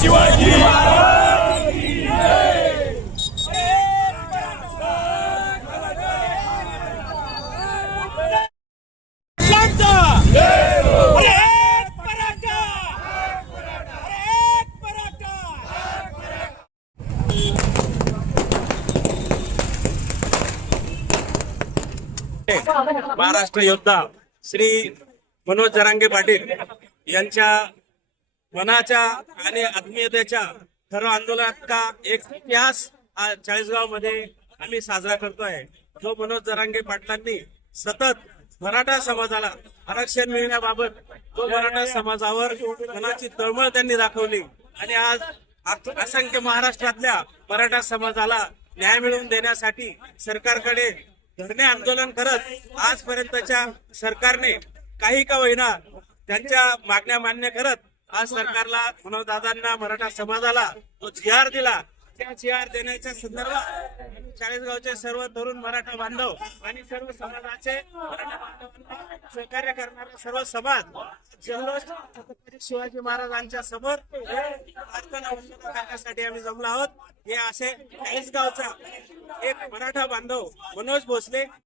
शिवाजी महाराज महाराष्ट्र योद्धा श्री मनोज जरांगे पाटील यांच्या मनाच्या आणि आत्मीयतेच्या खरं आंदोलनाचा एक इतिहास चाळीसगावमध्ये आम्ही साजरा करतोय. जो मनोज जरांगे पाटलांनी सतत मराठा समाजाला आरक्षण मिळण्याबाबत तो मराठा समाजावर मनाची तळमळ त्यांनी दाखवली आणि आज असंख्य महाराष्ट्रातल्या मराठा समाजाला न्याय मिळवून देण्यासाठी सरकारकडे धरणे आंदोलन करत आजपर्यंतच्या सरकारने काही का होईना त्यांच्या मागण्या मान्य करत आज सरकारला मनोज दादांना मराठा समाजाला जो जिहार दिला त्या जिहार देण्याच्या संदर्भात चाळीसगावचे सर्व तरुण मराठा बांधव आणि सर्व समाजाचे सहकार्य करणारा सर्व समाज जल्लोष शिवाजी महाराजांच्या समोर प्रार्थना करण्यासाठी आम्ही जमलो आहोत. हे असे चाळीसगावचा एक मराठा बांधव मनोज भोसले